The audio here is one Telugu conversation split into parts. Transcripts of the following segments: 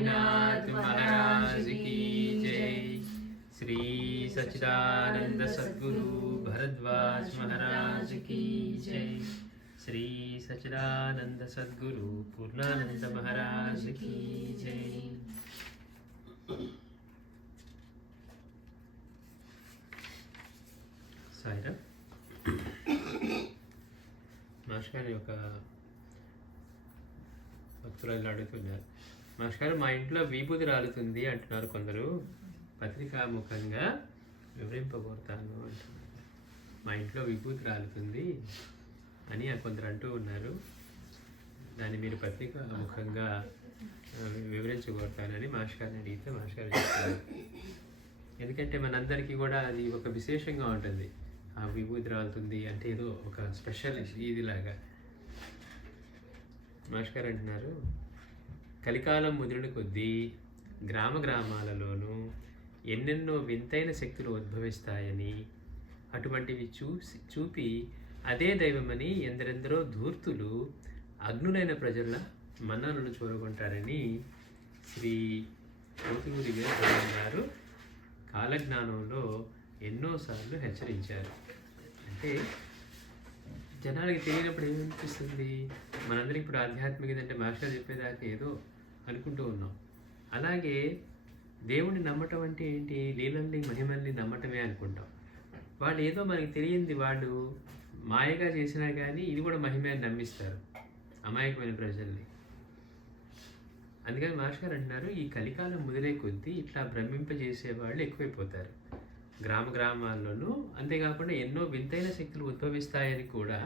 साईनाथ महाराज की जय। श्री सच्चिदानंद सद्गुरु भरद्वाज महाराज की जय। श्री सच्चिदानंद सद्गुरु पूर्णानंद महाराज की जय। సాయిరా మాస్టర్ గారి యొక్క భక్తులు అడుగుతున్నారు, మాస్టర్ గారు మా ఇంట్లో విభూతి రాలుతుంది అంటున్నారు కొందరు, పత్రికాముఖంగా వివరింపబోతాను అంటున్నారు. మా ఇంట్లో విభూతి రాలుతుంది అని కొందరు అంటూ ఉన్నారు, దాన్ని మీరు పత్రికాముఖంగా వివరించబోతానని మాస్టర్ గారిని అడిగితే మాస్టర్ గారు చెప్తారు. ఎందుకంటే మనందరికీ కూడా అది ఒక విశేషంగా ఉంటుంది. ఆ విభూతి రాలుతుంది అంటే ఏదో ఒక స్పెషల్ ఇదిలాగా. మాస్టర్ గారు అంటున్నారు, కలికాలం ముదిరిన కొద్దీ గ్రామ గ్రామాలలోనూ ఎన్నెన్నో వింతైన శక్తులు ఉద్భవిస్తాయని, అటువంటివి చూపి అదే దైవమని ఎందరెందరో ధూర్తులు అగ్నులైన ప్రజల మన్ననను చూరగొంటారని శ్రీ పోతులూరి వీరబ్రహ్మం గారు కాలజ్ఞానంలో ఎన్నోసార్లు హెచ్చరించారు. అంటే జనాలకి తెలియనప్పుడు ఏమనిపిస్తుంది, మనందరికీ ఇప్పుడు ఆధ్యాత్మికత అంటే మాస్టర్ చెప్పేదాకా ఏదో అనుకుంటూ ఉన్నాం. అలాగే దేవుణ్ణి నమ్మటం అంటే ఏంటి, లీలల్ని మహిమల్ని నమ్మటమే అనుకుంటాం. వాళ్ళు ఏదో మనకి తెలియంది వాళ్ళు మాయగా చేసినా కానీ ఇది కూడా మహిమే అని నమ్మిస్తారు అమాయకమైన ప్రజల్ని. అందుకని మాస్టర్ గారు అంటున్నారు, ఈ కలికాలం మొదలే కొద్దీ ఇట్లా భ్రమింపజేసే వాళ్ళు ఎక్కువైపోతారు గ్రామ గ్రామాల్లోనూ. అంతేకాకుండా ఎన్నో వింతైన శక్తులు ఉద్భవిస్తాయని కూడా,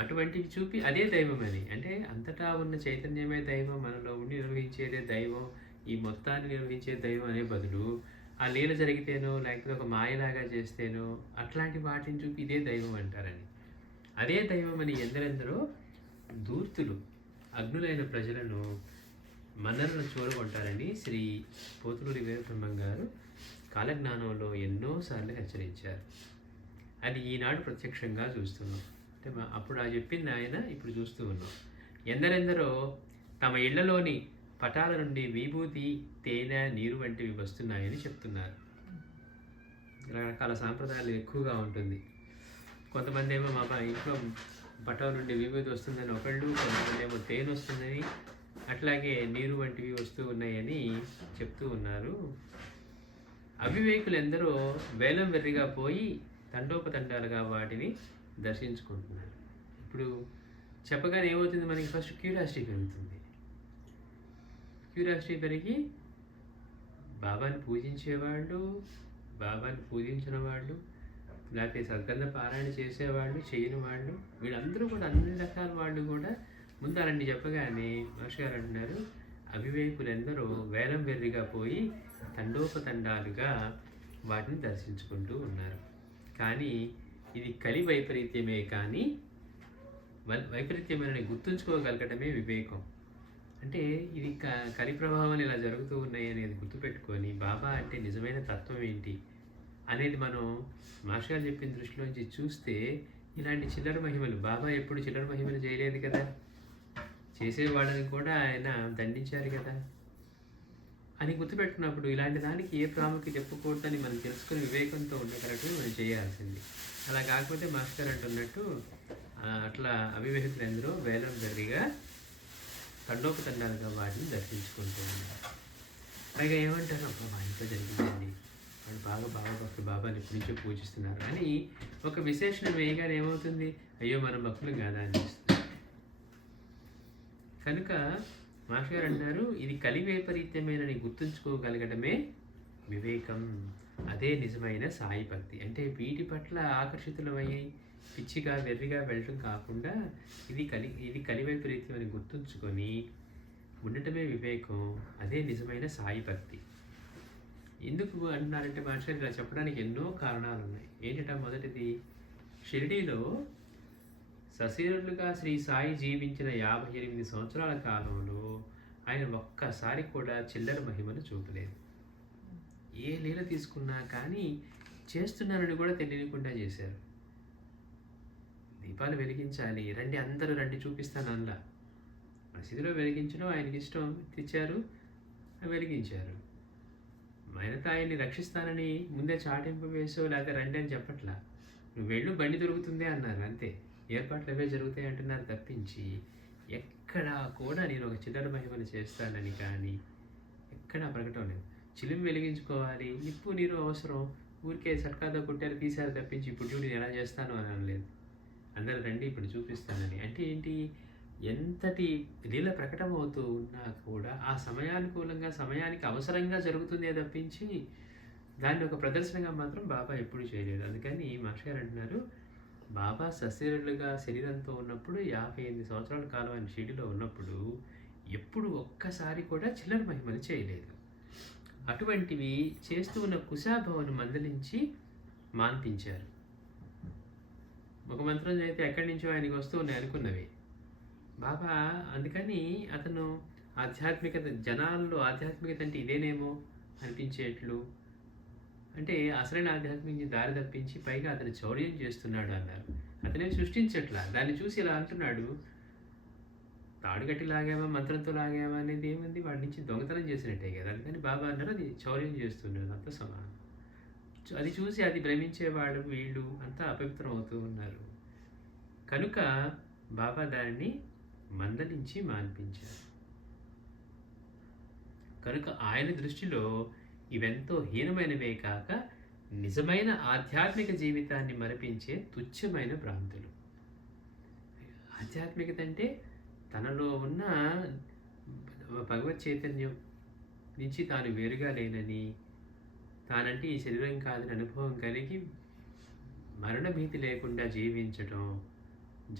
అటువంటివి చూపి అదే దైవం అని, అంటే అంతటా ఉన్న చైతన్యమే దైవం, మనలో ఉండి నిర్వహించేదే దైవం, ఈ మొత్తాన్ని నిర్వహించే దైవం అనే బదులు ఆ లీల జరిగితేనో లేకపోతే ఒక మాయలాగా చేస్తేనో అట్లాంటి వాటిని చూపి ఇదే దైవం అంటారని. అదే దైవం అని ఎందరెందరో ధూర్తులు అగ్నులైన ప్రజలను మన్ననను చూరగొంటారని శ్రీ పోతులూరి వీరబ్రహ్మం గారు కాలజ్ఞానంలో ఎన్నోసార్లు హెచ్చరించారు. అది ఈనాడు ప్రత్యక్షంగా చూస్తున్నాం. అంటే అప్పుడు ఆ చెప్పింది ఆయన ఇప్పుడు చూస్తూ ఉన్నాం. ఎందరెందరో తమ ఇళ్లలోని పటాల నుండి విభూతి, తేనె, నీరు వంటివి వస్తున్నాయని చెప్తున్నారు. రకరకాల సాంప్రదాయాలు ఎక్కువగా ఉంటుంది. కొంతమంది ఏమో మా ఇంట్లో పటాల నుండి విభూతి వస్తుందని ఒకళ్ళు, కొంతమంది ఏమో తేనె వస్తుందని, అట్లాగే నీరు వంటివి వస్తూ ఉన్నాయని చెప్తూ ఉన్నారు. అవివేకులు ఎందరో వేలం వెర్రిగా పోయి తండోపతండాలుగా వాటిని దర్శించుకుంటున్నారు. ఇప్పుడు చెప్పగానే ఏమవుతుంది, మనకి ఫస్ట్ క్యూరియాసిటీ పెరుగుతుంది. క్యూరియాసిటీ పెరిగి బాబాని పూజించేవాళ్ళు, బాబాని పూజించిన వాళ్ళు, లేకపోతే సద్గంధ పారాయణ చేసేవాళ్ళు, చేయని వాళ్ళు, వీళ్ళందరూ కూడా అన్ని రకాల వాళ్ళు కూడా ముందు అలాంటి చెప్పగానే మాస్టర్ గారు అంటున్నారు, అవివేకులు ఎందరో వేలం వెర్రిగా పోయి తండోపతండాలుగా వాటిని దర్శించుకుంటూ ఉన్నారు. కానీ ఇది కలి వైపరీత్యమే, కానీ వైపరీత్యమని గుర్తుంచుకోగలగటమే వివేకం. అంటే ఇది కలి ప్రభావాలు ఇలా జరుగుతూ ఉన్నాయి అనేది గుర్తుపెట్టుకొని బాబా అంటే నిజమైన తత్వం ఏంటి అనేది మనం మాస్టర్ గారు చెప్పిన దృష్టిలోంచి చూస్తే, ఇలాంటి చిల్లర మహిమలు, బాబా ఎప్పుడు చిల్లర మహిమలు చేయలేదు కదా, చేసేవాళ్ళని కూడా ఆయన దండించారు కదా అని గుర్తుపెట్టుకున్నప్పుడు ఇలాంటి దానికి ఏ ప్రాముఖ్యత చెప్పకూడదని మనం తెలుసుకుని వివేకంతో ఉండగలట్టు మనం చేయాల్సింది. అలా కాకపోతే మాస్టర్ అంటున్నట్టు అట్లా అవివేకులు ఎందరో వేలం వెర్రిగా తండోపతండాలుగా వాటిని దర్శించుకుంటూ ఉన్నారు. పైగా ఏమంటారు, అబ్బా మా ఇంట్లో జరిగిందండి, వాళ్ళు బాగా భక్తులు బాబాని ఎప్పటి నుంచో పూజిస్తున్నారు అని ఒక విశేషణం వేయగానే ఏమవుతుంది, అయ్యో మనం భక్తులు కాదా అనిపిస్తుంది. కనుక మాస్టర్ గారు అంటారు, ఇది కలి వైపరీత్యమేనని గుర్తుంచుకోగలగడమే వివేకం, అదే నిజమైన సాయి భక్తి. అంటే వీటి పట్ల ఆకర్షితులమయ్యి పిచ్చిగా వెర్రిగా వెళ్ళటం కాకుండా ఇది కలి వైపరీత్యం అని గుర్తుంచుకొని ఉండటమే వివేకం, అదే నిజమైన సాయి భక్తి. ఎందుకు అంటున్నారంటే మాస్టర్ ఇలా చెప్పడానికి ఎన్నో కారణాలు ఉన్నాయి. ఏంటంటే మొదటిది, షిరిడీలో సశరీరులుగా శ్రీ సాయి జీవించిన 58 సంవత్సరాల కాలంలో ఆయన ఒక్కసారి కూడా చిల్లర మహిమను చూపలేదు. ఏ లీల తీసుకున్నా కానీ చేస్తున్నారని కూడా తెలియకుండా చేశారు. దీపాలు వెలిగించాలి, రండి అందరూ రండి చూపిస్తాను అందులో, మసీదులో వెలిగించడం ఆయనకి ఇష్టం, తెచ్చారు, వెలిగించారు. ఆయనతో ఆయన్ని రక్షిస్తానని ముందే చాటింపు వేసో లేకపోతే రండి అని చెప్పట్లా. నువ్వు వెళ్ళు, బండి దొరుకుతుంది అన్నారు అంతే. ఏర్పాట్లు అవే జరుగుతాయి అంటున్నారు తప్పించి ఎక్కడా కూడా నేను ఒక చిల్లర మహిమను చేస్తానని కానీ ఎక్కడా ప్రకటన లేదు. చిలుము వెలిగించుకోవాలి, నిప్పు నీరు అవసరం, ఊరికే సట్కాతో కొట్టారు తీశారు తప్పించి ఇప్పుడు చూడు నేను ఎలా చేస్తాను అని అనలేదు. అందరూ రండి ఇప్పుడు చూపిస్తానని. అంటే ఏంటి, ఎంతటి లీల ప్రకటమవుతూ ఉన్నా కూడా ఆ సమయానుకూలంగా సమయానికి అవసరంగా జరుగుతుందే తప్పించి దాన్ని ఒక ప్రదర్శనగా మాత్రం బాబా ఎప్పుడు చేయలేదు. అందుకని మాస్టర్ గారు అంటున్నారు, బాబా సశరీరులుగా శరీరంతో ఉన్నప్పుడు 58 సంవత్సరాల కాలం ఆయన షిరిడీలో ఉన్నప్పుడు ఎప్పుడు ఒక్కసారి కూడా చిల్లర మహిమలు చేయలేదు. అటువంటివి చేస్తూ ఉన్న కుశాభవను మందలించి మాన్పించారు. ఒక మంత్రం అయితే ఎక్కడి నుంచో ఆయనకి వస్తూ ఉన్నాయి అనుకున్నవి బాబా. అందుకని అతను ఆధ్యాత్మికత, జనాల్లో ఆధ్యాత్మికత అంటే ఇదేనేమో అనిపించేట్లు, అంటే అసలైన ఆధ్యాత్మిక దారి తప్పించి పైగా అతను చౌర్యం చేస్తున్నాడు అన్నారు. అతనేం సృష్టించట్లా, దాన్ని చూసి ఇలా అంటున్నాడు, తాడు కట్టి లాగామా మంత్రంతో లాగామా అనేది ఏముంది, వాడి నుంచి దొంగతనం చేసినట్టే కదా. అందుకని బాబా అన్నారు అది చౌర్యం చేస్తున్నాడు, అంత సమానం. అది చూసి అది భ్రమించేవాడు వీళ్ళు అంతా అపవిత్రం అవుతూ ఉన్నారు. కనుక బాబా దానిని మందలించి మాన్పించారు. కనుక ఆయన దృష్టిలో ఇవెంతో హీనమైనవే కాక నిజమైన ఆధ్యాత్మిక జీవితాన్ని మరిపించే తుచ్చమైన భ్రాంతులు. ఆధ్యాత్మికత అంటే తనలో ఉన్న భగవత్ చైతన్యం నుంచి తాను వేరుగా లేనని, తానంటే ఈ శరీరం కాదని అనుభవం కలిగి మరణ భీతి లేకుండా జీవించటం,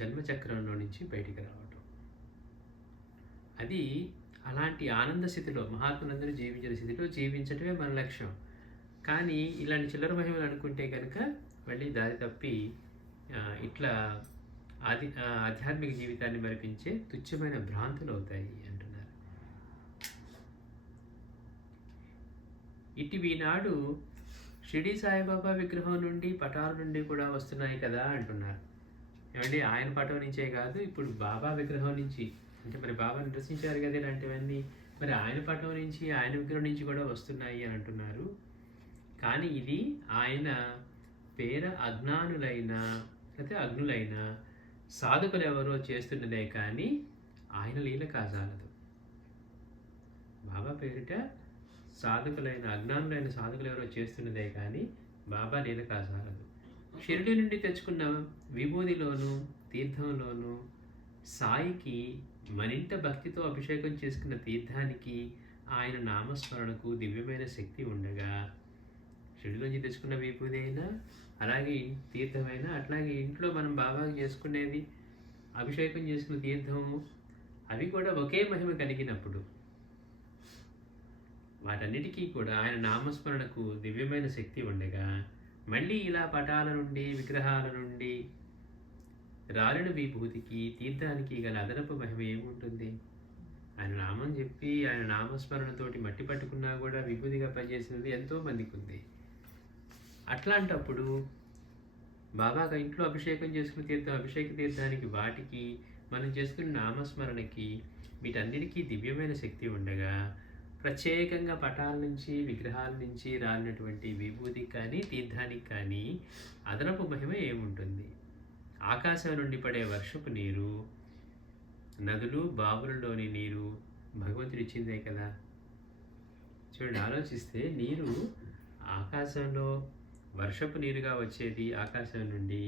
జన్మచక్రంలో నుంచి బయటికి రావటం. అది అలాంటి ఆనంద స్థితిలో మహాత్ములందరూ జీవించిన స్థితిలో జీవించటమే మన లక్ష్యం. కానీ ఇలాంటి చిల్లర మహిమలు అనుకుంటే కనుక మళ్ళీ దారి తప్పి ఇట్లా ఆధ్యాత్మిక జీవితాన్ని మరిపించే తుచ్చమైన భ్రాంతులు అవుతాయి అంటున్నారు. ఇటు ఈనాడు షిరిడీ సాయిబాబా విగ్రహం నుండి పటాల నుండి కూడా వస్తున్నాయి కదా అంటున్నారు. ఏమంటే ఆయన పటం నుంచే కాదు, ఇప్పుడు బాబా విగ్రహం నుంచి, అంటే మరి బాబాని దర్శించారు కదా ఇలాంటివన్నీ, మరి ఆయన పటం నుంచి ఆయన విగ్రహం నుంచి కూడా వస్తున్నాయి అని అంటున్నారు. కానీ ఇది ఆయన పేర అజ్ఞానులైన లేకపోతే అగ్నులైన సాధకులు ఎవరో చేస్తున్నదే కానీ ఆయన లీల కాజాలదు. బాబా పేరిట సాధకులైన అజ్ఞానులైన సాధకులు ఎవరో చేస్తున్నదే కానీ బాబా లీల కాజాలదు. షిరిడి నుండి తెచ్చుకున్న విభూదిలోను తీర్థంలోను సాయికి మరింత భక్తితో అభిషేకం చేసుకున్న తీర్థానికి ఆయన నామస్మరణకు దివ్యమైన శక్తి ఉండగా, షిరిడిలోంచి తెచ్చుకున్న విభూది అయినా అలాగే తీర్థమైనా, అట్లాగే ఇంట్లో మనం బాగా చేసుకునేది అభిషేకం చేసుకున్న తీర్థము, అవి కూడా ఒకే మహిమ కలిగినప్పుడు వాటన్నిటికీ కూడా ఆయన నామస్మరణకు దివ్యమైన శక్తి ఉండగా, మళ్ళీ ఇలా పటాల నుండి విగ్రహాల నుండి రాలిన విభూతికి తీర్థానికి గల అదనపు మహిమ ఏముంటుంది? ఆయన నామం చెప్పి ఆయన నామస్మరణతోటి మట్టి పట్టుకున్నా కూడా విభూతిగా పనిచేసినది ఎంతో మందికి ఉంది. అట్లాంటప్పుడు బాబాగా ఇంట్లో అభిషేకం చేసుకున్న తీర్థం, అభిషేక తీర్థానికి వాటికి మనం చేసుకున్న నామస్మరణకి వీటన్నిటికీ దివ్యమైన శక్తి ఉండగా, ప్రత్యేకంగా పటాల నుంచి విగ్రహాల నుంచి రాలినటువంటి విభూతికి కానీ తీర్థానికి కానీ అదనపు మహిమ ఏముంటుంది? ఆకాశం నుండి పడే వర్షపు నీరు, నదులు బావులలోని నీరు భగవంతుడు ఇచ్చిందే కదా. చూడండి, ఆలోచిస్తే నీరు ఆకాశంలో వర్షపు నీరుగా వచ్చేది ఆకాశం నుండి,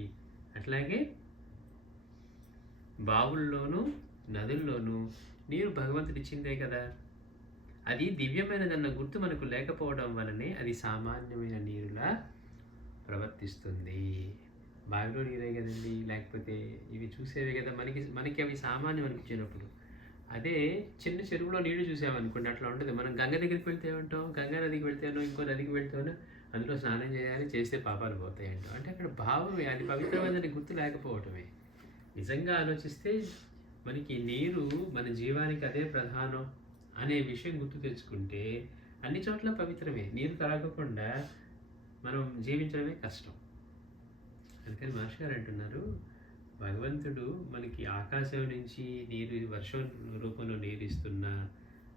అట్లాగే బావుల్లోనూ నదుల్లోనూ నీరు భగవంతుడు ఇచ్చిందే కదా. అది దివ్యమైనదన్న గుర్తు మనకు లేకపోవడం వలనే అది సామాన్యమైన నీరులా ప్రవర్తిస్తుంది. బావిలో నీరే కదండి, లేకపోతే ఇవి చూసేవే కదా, మనకి అవి సామాన్యం అనిపించినప్పుడు. అదే చిన్న చెరువులో నీళ్లు చూసామనుకోండి, అట్లా ఉంటుంది. మనం గంగ దగ్గరికి వెళ్తే ఏమంటాం, గంగా నదికి వెళ్తేనో ఇంకో నదికి వెళ్తేనో అందులో స్నానం చేయాలి, చేస్తే పాపాలు పోతాయి అంటాం. అంటే అక్కడ భావమే, అది పవిత్రమైనది గుర్తు లేకపోవటమే. నిజంగా ఆలోచిస్తే మనకి నీరు మన జీవానికి అదే ప్రధానం అనే విషయం గుర్తు తెచ్చుకుంటే అన్ని చోట్ల పవిత్రమే. నీరు తాగకుండా మనం జీవించడమే కష్టం. అందుకని మహర్షి గారు అంటున్నారు, భగవంతుడు మనకి ఆకాశం నుంచి నీరు వర్షం రూపంలో నీరు ఇస్తున్నా,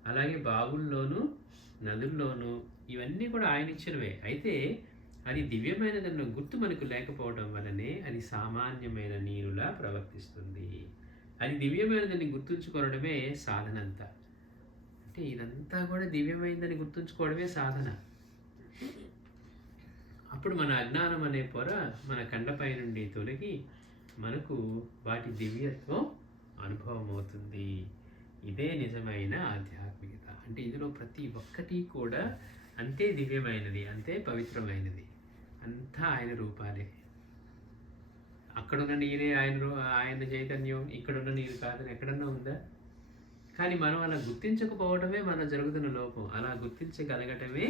అలాగే బావుల్లోనూ నదుల్లోనూ ఇవన్నీ కూడా ఆయన ఇచ్చినవే. అయితే అది దివ్యమైనదన్న గుర్తు మనకు లేకపోవడం వలనే అది సామాన్యమైన నీరులా ప్రవర్తిస్తుంది. అది దివ్యమైనదని గుర్తుంచుకోవడమే సాధన అంతా. అంటే ఇదంతా కూడా దివ్యమైనదని గుర్తుంచుకోవడమే సాధన. అప్పుడు మన అజ్ఞానం అనే పొర మన కండపై నుండి తొలగి మనకు వాటి దివ్యత్వం అనుభవం అవుతుంది. ఇదే నిజమైన ఆధ్యాత్మికత. అంటే ఇందులో ప్రతి ఒక్కటి కూడా అంతే దివ్యమైనది, అంతే పవిత్రమైనది, అంతా ఆయన రూపాలే. అక్కడున్న నీరే ఆయన చైతన్యం, ఇక్కడున్న నీరు కాదని ఎక్కడన్నా ఉందా? కానీ మనం అలా గుర్తించకపోవడమే మన జరుగుతున్న లోపం. అలా గుర్తించగలగటమే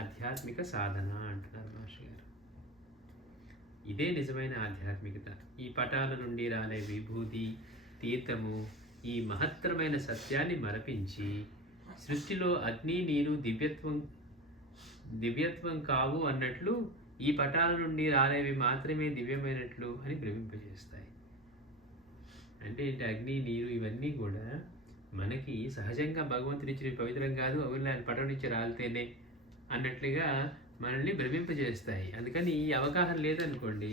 ఆధ్యాత్మిక సాధన అంటున్నారు మాస్టర్ గారు. ఇదే నిజమైన ఆధ్యాత్మికత. ఈ పటాల నుండి రాలే విభూతి, తీర్థము ఈ మహత్తరమైన సత్యాన్ని మరపించి సృష్టిలో అగ్ని, నీరు దివ్యత్వం కావు అన్నట్లు ఈ పటాల నుండి రాలేవి మాత్రమే దివ్యమైనట్లు అని భ్రమింపజేస్తాయి. అంటే ఏంటి? అగ్ని, నీరు ఇవన్నీ కూడా మనకి సహజంగా భగవంతుడు ఇచ్చిన పవిత్రం కాదు, అవును ఆయన పటం నుంచి రాలితేనే అన్నట్లుగా మనల్ని భ్రమింపజేస్తాయి. అందుకని ఈ అవగాహన లేదనుకోండి,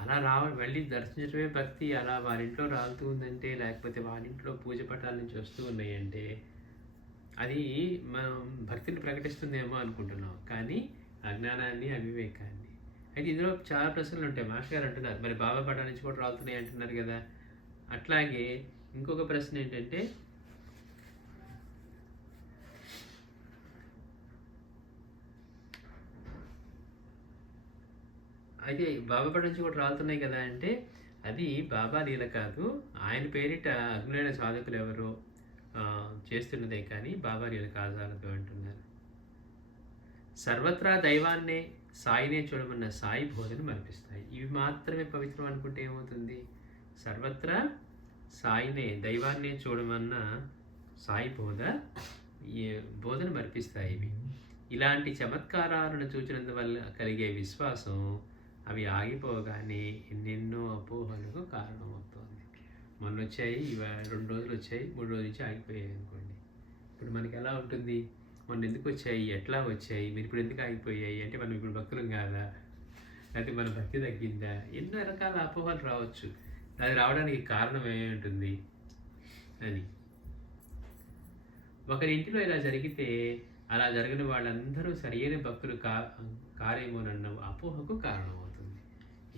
అలా మళ్ళీ దర్శించడమే భక్తి, అలా వారింట్లో రాలుతూ ఉందంటే, లేకపోతే వారింట్లో పూజ పటాల నుంచి వస్తూ ఉన్నాయంటే అది మనం భక్తిని ప్రకటిస్తుందేమో అనుకుంటున్నాం. కానీ అజ్ఞానాన్ని, అవివేకాన్ని. అయితే ఇందులో చాలా ప్రశ్నలు ఉంటాయి. మాస్టర్ గారు అంటున్నారు మరి బాబా పటాల నుంచి కూడా రాలుతున్నాయి అంటున్నారు కదా. అట్లాగే ఇంకొక ప్రశ్న ఏంటంటే, అయితే బాబా పటం నుంచి కూడా రాలుతున్నాయి కదా అంటే అది బాబా లీల కాదు, ఆయన పేరిట అగ్నులైన సాధకులు ఎవరో చేస్తున్నదే కానీ బాబా లీల కాజాలదు అంటున్నారు. సర్వత్రా దైవాన్నే సాయినే చూడమన్న సాయి బోధను మర్పిస్తాయి. ఇవి మాత్రమే పవిత్రం అనుకుంటే ఏమవుతుంది? సర్వత్రా సాయినే, దైవాన్నే చూడమన్న సాయి బోధన మర్పిస్తాయి ఇవి. ఇలాంటి చమత్కారాలను చూచినందువల్ల కలిగే విశ్వాసం అవి ఆగిపోగానే ఎన్నెన్నో అపోహలకు కారణమవుతుంది. మొన్న వచ్చాయి, 2 రోజులు వచ్చాయి, 3 రోజుల నుంచి ఆగిపోయాయి అనుకోండి. ఇప్పుడు మనకి ఎలా ఉంటుంది? మొన్న ఎందుకు వచ్చాయి, ఎట్లా వచ్చాయి, మీరు ఇప్పుడు ఎందుకు ఆగిపోయాయి అంటే మనం ఇప్పుడు భక్తులం కాదా, లేకపోతే మన భక్తి తగ్గిందా, ఎన్నో రకాల అపోహలు రావచ్చు. అది రావడానికి కారణం ఏముంటుంది అని. ఒకరి ఇంటిలో ఇలా జరిగితే అలా జరగని వాళ్ళందరూ సరియైన భక్తులు కారేమోనన్న అపోహకు కారణమవుతుంది.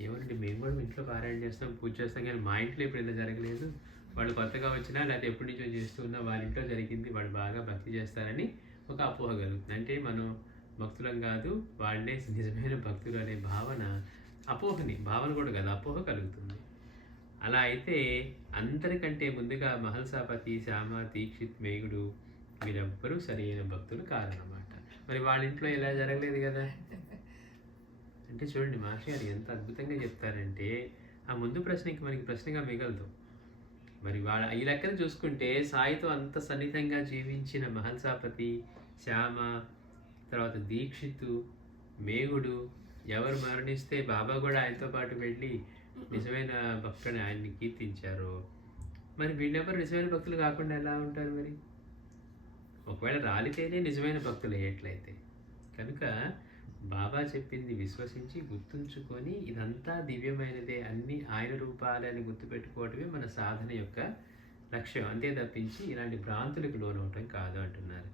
ఏమంటే మేము కూడా ఇంట్లో పారాయణ చేస్తాం, పూజ చేస్తాం, కానీ మా ఇంట్లో ఇప్పుడు ఇలా జరగలేదు, వాళ్ళు కొత్తగా వచ్చినా లేకపోతే ఎప్పటి నుంచో చేస్తూ ఉన్నా వాళ్ళ ఇంట్లో జరిగింది, వాళ్ళు బాగా భక్తి చేస్తారని ఒక అపోహ కలుగుతుంది. అంటే మనం భక్తులం కాదు, వాళ్ళే నిజమైన భక్తులు అనే భావన కూడా కాదు, అపోహ కలుగుతుంది. అలా అయితే అందరికంటే ముందుగా మహల్సాపతి, శ్యామ, దీక్షిత్, మేగుడు వీరెవ్వరూ సరైన భక్తులు కారన్నమాట. మరి వాళ్ళ ఇంట్లో ఇలా జరగలేదు కదా. అంటే చూడండి మాస్టర్ గారు ఎంత అద్భుతంగా చెప్తారంటే ఆ ముందు ప్రశ్నకి మనకి ప్రశ్నగా మిగలదు. మరి ఈ లెక్కన చూసుకుంటే సాయితో అంత సన్నిహితంగా జీవించిన మహల్సాపతి, శ్యామ, తర్వాత దీక్షిత్, మేగుడు ఎవరు మరణిస్తే బాబా కూడా ఆయనతో పాటు వెళ్ళి నిజమైన భక్తుని ఆయన్ని కీర్తించారు. మరి వీళ్ళెవరు నిజమైన భక్తులు కాకుండా ఎలా ఉంటారు? మరి ఒకవేళ రాలితేనే నిజమైన భక్తులు అయ్యేట్లయితే కనుక బాబా చెప్పింది విశ్వసించి గుర్తుంచుకొని ఇదంతా దివ్యమైనదే, అన్ని ఆయన రూపాలని గుర్తుపెట్టుకోవటమే మన సాధన యొక్క లక్ష్యం, అంతే తప్పించి ఇలాంటి భ్రాంతులకు లోనవటం కాదు అంటున్నారు.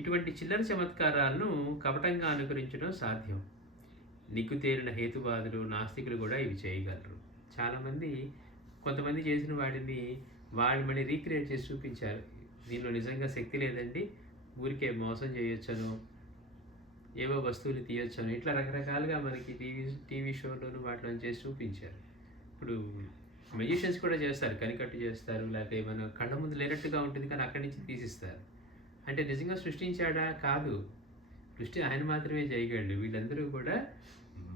ఇటువంటి చిల్లర చమత్కారాలను కపటంగా అనుకరించడం సాధ్యం. నిగ్గుతేరిన హేతువాదులు, నాస్తికులు కూడా ఇవి చేయగలరు. కొంతమంది చేసిన వాటిని వాళ్ళు మళ్ళీ రీక్రియేట్ చేసి చూపించారు. దీనిలో నిజంగా శక్తి లేదండి, ఊరికే మోసం చేయొచ్చను, ఏవో వస్తువులు తీయొచ్చను, ఇట్లా రకరకాలుగా మనకి టీవీ షోలోను వాటిలో చేసి చూపించారు. ఇప్పుడు మెజిషియన్స్ కూడా చేస్తారు, కనికట్టు చేస్తారు, లేకపోతే మన కళ్ళ ముందు లేనట్టుగా ఉంటుంది కానీ అక్కడి నుంచి తీసిస్తారు. అంటే నిజంగా సృష్టించాడా? కాదు, సృష్టి ఆయన మాత్రమే చేయగలడు. వీళ్ళందరూ కూడా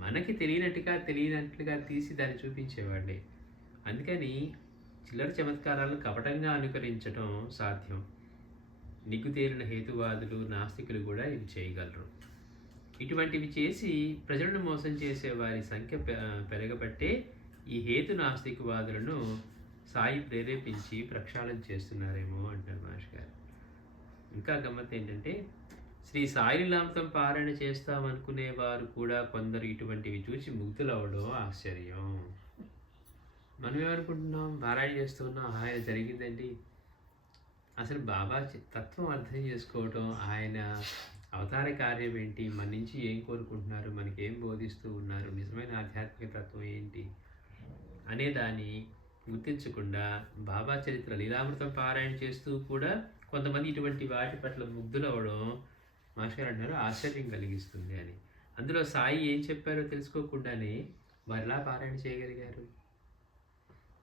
మనకి తెలియనట్లుగా తీసి దాన్ని చూపించేవాళ్ళే. అందుకని చిల్లర చమత్కారాలను కపటంగా అనుకరించడం సాధ్యం. నిగ్గుతేరిన హేతువాదులు, నాస్తికులు కూడా ఇవి చేయగలరు. ఇటువంటివి చేసి ప్రజలను మోసం చేసే వారి సంఖ్య పెరగబట్టే ఈ హేతు నాస్తికవాదులను సాయి ప్రేరేపించి ప్రక్షాళన చేస్తున్నారేమో అంటారు మాస్టర్ గారు. ఇంకా గమ్మత్తు ఏంటంటే శ్రీ సాయిలీలామృతం పారాయణ చేస్తామనుకునే వారు కూడా కొందరు ఇటువంటివి చూసి ముగ్ధులవ్వడం ఆశ్చర్యం. మనం ఏమనుకుంటున్నాం, పారాయణ చేస్తున్నాం, ఆయన జరిగిందండి. అసలు బాబా తత్వం అర్థం చేసుకోవటం, ఆయన అవతార కార్యం ఏంటి, మన నుంచి ఏం కోరుకుంటున్నారు, మనకి ఏం బోధిస్తూ ఉన్నారు, నిజమైన ఆధ్యాత్మిక తత్వం ఏంటి అనే దాన్ని గుర్తించకుండా బాబా చరిత్ర లీలామృతం పారాయణ చేస్తూ కూడా కొంతమంది ఇటువంటి వాటి పట్ల ముగ్ధులవ్వడం మాస్టర్ అంటారు ఆశ్చర్యం కలిగిస్తుంది అని. అందులో సాయి ఏం చెప్పారో తెలుసుకోకుండానే వారిలా పారాయణ చేయగలిగారు.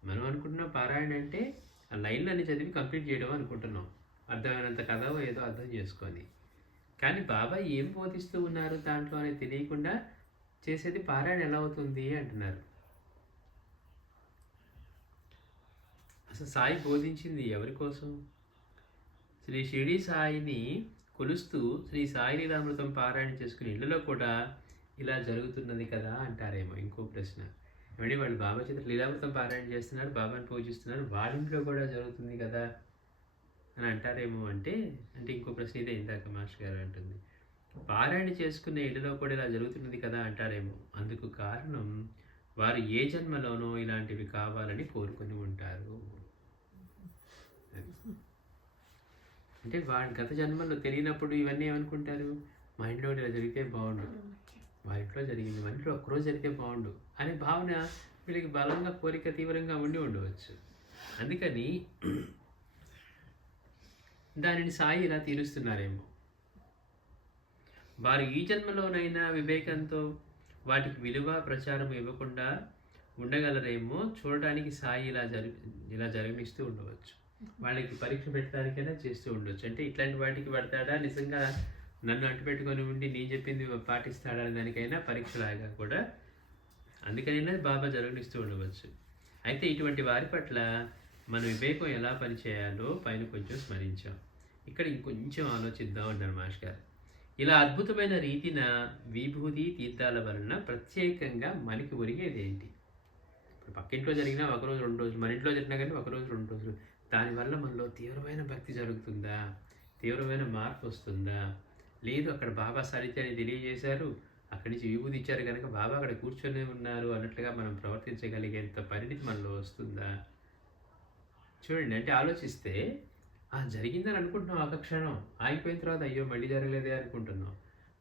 మనం అనుకుంటున్నాం పారాయణ అంటే ఆ లైన్లన్నీ చదివి కంప్లీట్ చేయడం అనుకుంటున్నాం, అర్థమైనంత కథ ఏదో అర్థం చేసుకొని. కానీ బాబా ఏం బోధిస్తూ ఉన్నారు దాంట్లో అనేది తెలియకుండా చేసేది పారాయణ ఎలా అవుతుంది అంటున్నారు. అసలు సాయి బోధించింది ఎవరి కోసం? శ్రీ షిరిడి సాయిని కొలుస్తూ శ్రీ సాయి లీలామృతం పారాయణ చేసుకుని ఇళ్లలో కూడా ఇలా జరుగుతున్నది కదా అంటారేమో. ఇంకో ప్రశ్న, ఏమంటే వాళ్ళు బాబా చేత లీలామృతం పారాయణ చేస్తున్నారు, బాబాని పూజిస్తున్నారు, వాళ్ళ ఇంట్లో కూడా జరుగుతుంది కదా అని అంటారేమో. అంటే ఇంకో ప్రశ్న ఇదే ఇందాక మాస్టర్ గారు అంటుంది, పారాయణ చేసుకునే ఇళ్లలో కూడా ఇలా జరుగుతున్నది కదా అంటారేమో. అందుకు కారణం వారు ఏ జన్మలోనో ఇలాంటివి కావాలని కోరుకొని ఉంటారు. అంటే వాడి గత జన్మలో తెలియనప్పుడు ఇవన్నీ ఏమనుకుంటారు, మా ఇంట్లో ఇలా జరిగితే బాగుండు, మా ఇంట్లో జరిగింది, మా ఇంట్లో ఒక్కరోజు జరిగితే బాగుండు అనే భావన వీళ్ళకి బలంగా కోరిక తీవ్రంగా ఉండి ఉండవచ్చు. అందుకని దానిని సాయి ఇలా తీరుస్తున్నారేమో. వారు ఈ జన్మలోనైనా వివేకంతో వాటికి విలువ ప్రచారం ఇవ్వకుండా ఉండగలరేమో చూడడానికి సాయి ఇలా జరగనిస్తూ ఉండవచ్చు. వాళ్ళకి పరీక్ష పెట్టడానికైనా చేస్తూ ఉండొచ్చు. అంటే ఇట్లాంటి వాటికి పడతాడా, నిజంగా నన్ను అంటుపెట్టుకొని ఉండి నేను చెప్పింది పాటిస్తాడా అని దానికైనా పరీక్షలాగా కూడా అందుకనైనా బాబా జరగనిస్తూ ఉండవచ్చు. అయితే ఇటువంటి వారి పట్ల మన వివేకం ఎలా పనిచేయాలో పైన కొంచెం స్మరించాం. ఇక్కడ ఇంకొంచెం ఆలోచిద్దాం అంటారు మాస్టర్ గారు. ఇలా అద్భుతమైన రీతిన విభూతి తీర్థాల వలన ప్రత్యేకంగా మనకి ఒరిగేది ఏంటి? ఇప్పుడు పక్కింట్లో జరిగినా ఒకరోజు 2 రోజులు, మన ఇంట్లో జరిగినా కానీ ఒకరోజు 2 రోజులు, దానివల్ల మనలో తీవ్రమైన భక్తి జరుగుతుందా, తీవ్రమైన మార్పు వస్తుందా? లేదు అక్కడ బాబా సాన్నిధ్యాన్ని తెలియజేశారు, అక్కడి నుంచి విభూతి ఇచ్చారు కనుక బాబా అక్కడ కూర్చొని ఉన్నారు అన్నట్లుగా మనం ప్రవర్తించగలిగేంత పరిణితి మనలో వస్తుందా? చూడండి, అంటే ఆలోచిస్తే జరిగిందని అనుకుంటున్నాం, ఒక క్షణం ఆగిపోయిన తర్వాత అయ్యో మళ్ళీ జరగలేదే అనుకుంటున్నాం.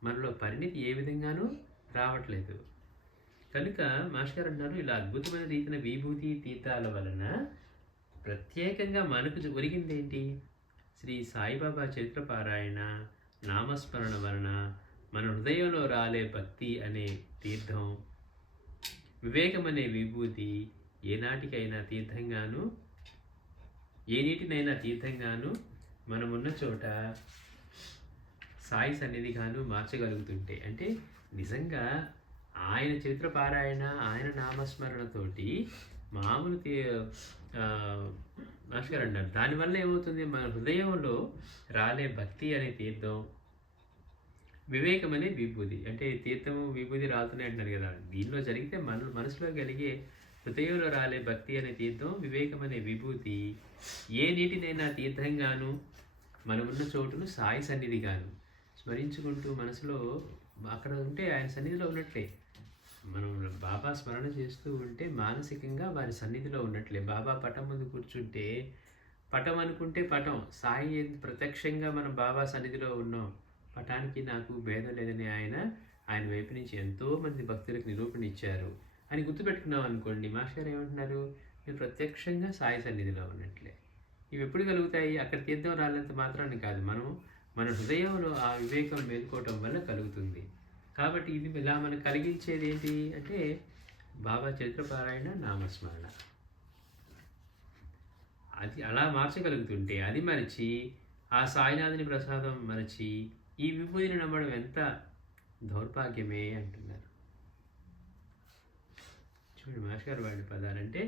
మనలో పరిణితి ఏ విధంగానూ రావట్లేదు. కనుక మాస్టర్ గారు అన్నారు, ఇలా అద్భుతమైన రీతిన విభూతి తీర్థాల వలన ప్రత్యేకంగా మనకు ఒరిగింది ఏంటి? శ్రీ సాయిబాబా చరిత్ర పారాయణ, నామస్మరణ వలన మన హృదయంలో రాలే భక్తి అనే తీర్థం, వివేకం అనే విభూతి ఏనాటికైనా తీర్థంగాను, ఏ నీటినైనా తీర్థంగాను మనమున్న చోట సాయి సన్నిధిగాను మార్చగలుగుతుంటే, అంటే నిజంగా ఆయన చరిత్ర పారాయణ, ఆయన నామస్మరణతోటి మామూలు మాస్టర్ గారు అన్నారు, దానివల్ల ఏమవుతుంది, మన హృదయంలో రాలే భక్తి అనే తీర్థం, వివేకం అనే విభూతి, అంటే తీర్థము విభూతి రాలుతున్నాయి అంటున్నారు కదా, దీనిలో జరిగితే మన మనసులో కలిగే హృదయంలో రాలే భక్తి అనే తీర్థం, వివేకం అనే విభూతి ఏ నీటినైనా తీర్థంగాను మనమున్న చోటును సాయి సన్నిధిగాను స్మరించుకుంటూ మనసులో అక్కడ ఉంటే ఆయన సన్నిధిలో ఉన్నట్లే. మనం బాబా స్మరణ చేస్తూ ఉంటే మానసికంగా వారి సన్నిధిలో ఉన్నట్లే. బాబా పటం ముందు కూర్చుంటే పటం అనుకుంటే పటం, సాయి ప్రత్యక్షంగా మనం బాబా సన్నిధిలో ఉన్నాం, పటానికి నాకు భేదం లేదని ఆయన వైపు నుంచి ఎంతోమంది భక్తులకు నిరూపణ ఇచ్చారు అని గుర్తుపెట్టుకున్నాం అనుకోండి. మాస్టర్ గారు ఏమంటున్నారు, మీరు ప్రత్యక్షంగా సాయి సన్నిధిలో ఉన్నట్లే. ఇవి ఎప్పుడు కలుగుతాయి? అక్కడ తీర్థం రాలంత మాత్రాన్ని కాదు, మన హృదయంలో ఆ వివేకం మేలుకోవటం వల్ల కలుగుతుంది. కాబట్టి ఇది ఇలా మనకు కలిగించేది ఏంటి అంటే బాబా చరిత్ర పారాయణ, నామస్మరణ. అది అలా మార్చగలుగుతుంటే అది మరిచి ఆ సాయినాథుని ప్రసాదం మరచి ఈ విభూతిని నమ్మడం ఎంత దౌర్భాగ్యమే అంటున్నారు. చూడండి మాస్టర్ గారు వాడి పదాలంటే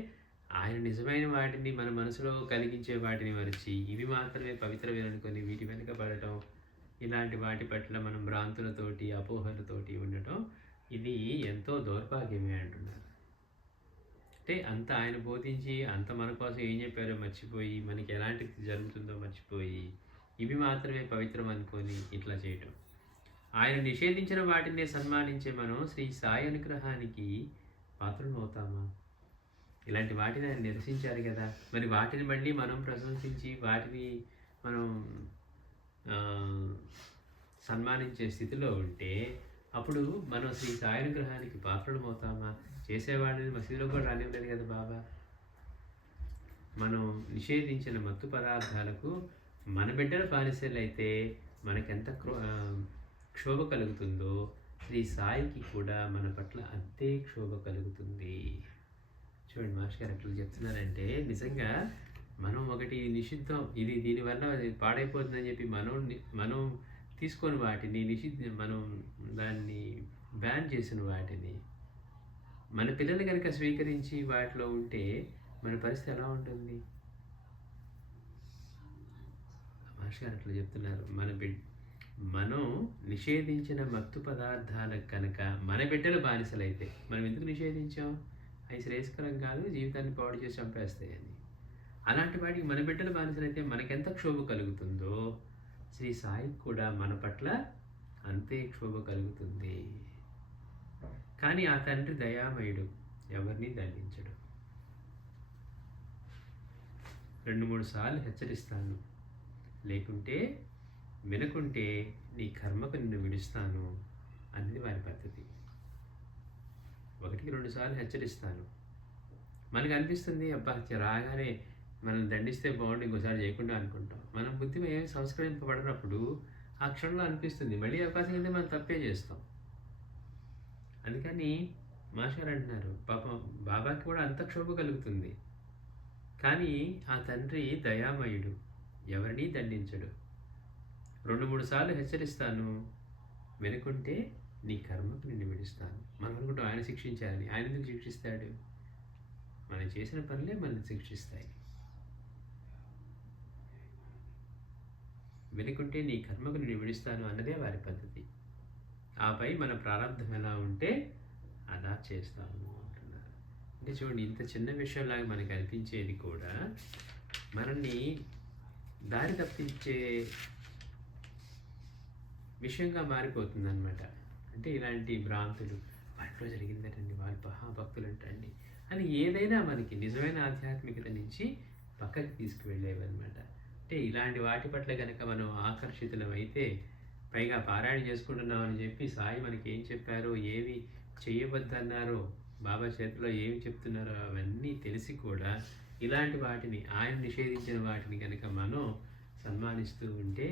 ఆయన నిజమైన వాటిని మన మనసులో కలిగించే వాటిని మరచి ఇవి మాత్రమే పవిత్రమేననుకొని వీటి వెనుక పడటం, ఇలాంటి వాటి పట్ల మనం భ్రాంతులతోటి అపోహలతోటి ఉండటం, ఇది ఎంతో దౌర్భాగ్యమే అంటున్నారు. అంటే అంత ఆయన బోధించి అంత మన కోసం ఏం చెప్పారో మర్చిపోయి, మనకి ఎలాంటిది జరుగుతుందో మర్చిపోయి ఇవి మాత్రమే పవిత్రం అనుకొని ఇట్లా చేయటం. ఆయన నిషేధించిన వాటినే సన్మానించే మనం శ్రీ సాయి అనుగ్రహానికి పాత్రమవుతామా? ఇలాంటి వాటిని ఆయన నిరసించారు కదా, మరి వాటిని మళ్ళీ మనం ప్రశంసించి వాటిని మనం సన్మానించే స్థితిలో ఉంటే అప్పుడు మనం శ్రీ సాయి అనుగ్రహానికి పాత్రమవుతామా? చేసేవాడిని మసీదులో కూడా రానివ్వలేదు కదా బాబా. మనం నిషేధించిన మత్తు పదార్థాలకు మన బిడ్డల బానిసలైతే మనకెంత క్షోభ కలుగుతుందో శ్రీ సాయికి కూడా మన పట్ల అంతే క్షోభ కలుగుతుంది. చూడండి మాస్టర్ గారు ఎట్లా చెప్తున్నారంటే, నిజంగా మనం ఒకటి నిషిద్ధం, ఇది దీనివల్ల పాడైపోతుందని చెప్పి మనం తీసుకొని వాటిని మనం దాన్ని బ్యాన్ చేసిన వాటిని మన పిల్లలు కనుక స్వీకరించి వాటిలో ఉంటే మన పరిస్థితి ఎలా ఉంటుంది? మాస్టర్ గారు అట్లా చెప్తున్నారు, మనం నిషేధించిన మత్తు పదార్థాలకు కనుక మన బిడ్డలు బానిసలైతే మనం ఎందుకు నిషేధించాం? అవి శ్రేయస్కరం కాదు, జీవితాన్ని పాడు చేసి చంపేస్తాయని. అలాంటి వాటికి మన బిడ్డలు బానిసలైతే మనకెంత క్షోభ కలుగుతుందో శ్రీ సాయికి కూడా మన పట్ల అంతే క్షోభ కలుగుతుంది. కానీ ఆ తండ్రి దయామయుడు, ఎవరిని దండించడు. 2-3 సార్లు హెచ్చరిస్తాను, లేకుంటే వినకుంటే నీ కర్మకు నిన్ను విడుస్తాను అనేది వారి పద్ధతి. 1-2 సార్లు హెచ్చరిస్తాను. మనకు అనిపిస్తుంది అబ్బా రాగానే మనం దండిస్తే బాగుండి ఇంకోసారి చేయకుండా అనుకుంటాం. మనం బుద్ధి ఏమి సంస్కరింపబడినప్పుడు ఆ క్షణంలో అనిపిస్తుంది మళ్ళీ అవకాశం అయితే మనం తప్పే చేస్తాం. అందుకని మాస్టర్ అంటున్నారు, పాపం బాబాకి కూడా అంత క్షోభ కలుగుతుంది. కానీ ఆ తండ్రి దయామయుడు, ఎవరినీ దండించడు. 2-3 సార్లు హెచ్చరిస్తాను, వినుకుంటే నీ కర్మకు నిన్ను విడుస్తాను. మనం అనుకుంటాం ఆయన శిక్షించాలని. ఆయన ఎందుకు శిక్షిస్తాడు? మనం చేసిన పనులే మనల్ని శిక్షిస్తాయి. వినుకుంటే నీ కర్మకు నిన్ను విడుస్తాను అన్నదే వారి పద్ధతి. ఆపై మన ప్రారంభం ఎలా ఉంటే అలా చేస్తాము అంటున్నారు. అంటే చూడండి, ఇంత చిన్న విషయంలాగా మనకు అనిపించేది కూడా మనల్ని దారి తప్పించే విషయంగా మారిపోతుంది అన్నమాట. అంటే ఇలాంటి భ్రాంతులు, వాళ్ళలో జరిగిందండి, వాళ్ళు మహాభక్తులు అంటండి అని ఏదైనా మనకి నిజమైన ఆధ్యాత్మికత నుంచి పక్కకి తీసుకువెళ్ళేవి అనమాట. అంటే ఇలాంటి వాటి పట్ల కనుక మనం ఆకర్షితులం అయితే, పైగా పారాయణ చేసుకుంటున్నామని చెప్పి సాయి మనకి ఏం చెప్పారో, ఏవి చేయవద్దన్నారో, బాబా చేతిలో ఏమి చెప్తున్నారో అవన్నీ తెలిసి కూడా ఇలాంటి వాటిని, ఆయన నిషేధించిన వాటిని కనుక మనం సన్మానిస్తూ ఉంటే,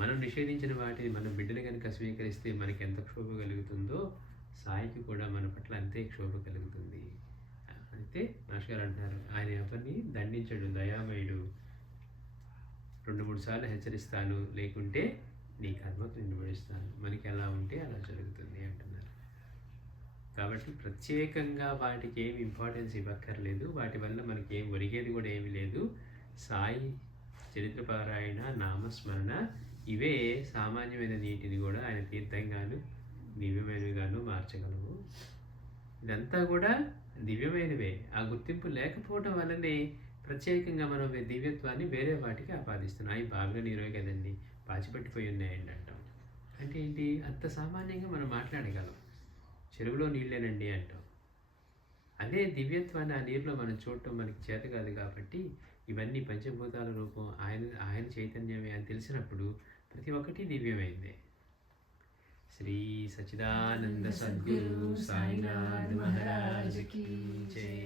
మనం నిషేధించిన వాటిని మన బిడ్డలు కనుక స్వీకరిస్తే మనకి ఎంత క్షోభ కలుగుతుందో సాయికి కూడా మన పట్ల అంతే క్షోభ కలుగుతుంది. అయితే మాస్టర్ గారు అంటున్నారు, ఆయన ఎవరిని దండించడు, దయామయుడు. 2-3 సార్లు హెచ్చరిస్తాను, లేకుంటే నీ కర్మకు నిన్ను విడుస్తాను. మనకి ఎలా ఉంటే అలా జరుగుతుంది అంటున్నారు. కాబట్టి ప్రత్యేకంగా వాటికి ఏమి ఇంపార్టెన్స్ ఇవ్వక్కర్లేదు. వాటి వల్ల మనకి ఏం ఒరిగేది కూడా ఏమీ లేదు. సాయి చరిత్ర పారాయణ, నామస్మరణ ఇవే సామాన్యమైన నీటిని కూడా ఆయన తీర్థంగాను దివ్యమైనవిగాను మార్చగలవు. ఇదంతా కూడా దివ్యమైనవే. ఆ గుర్తింపు లేకపోవడం వల్లనే ప్రత్యేకంగా మనం దివ్యత్వాన్ని వేరే వాటికి ఆపాదిస్తున్నాం. అవి బాగా నీరోయి కదండి, పాచిపట్టిపోయి ఉన్నాయండి అంటాం. అంటే ఏంటి? అంత సామాన్యంగా మనం మాట్లాడగలం. చెరువులో నీళ్ళేనండి అంటాం. అదే దివ్యత్వాన్ని ఆ నీరులో మనం చూడటం మనకి చేత కాదు. కాబట్టి ఇవన్నీ పంచభూతాల రూపం, ఆయన చైతన్యమే అని తెలిసినప్పుడు ప్రతి ఒక్కటి దివ్యమైందే. శ్రీ సచ్చిదానంద సద్గురు సాయినాథ్ మహారాజ్ కీ జై.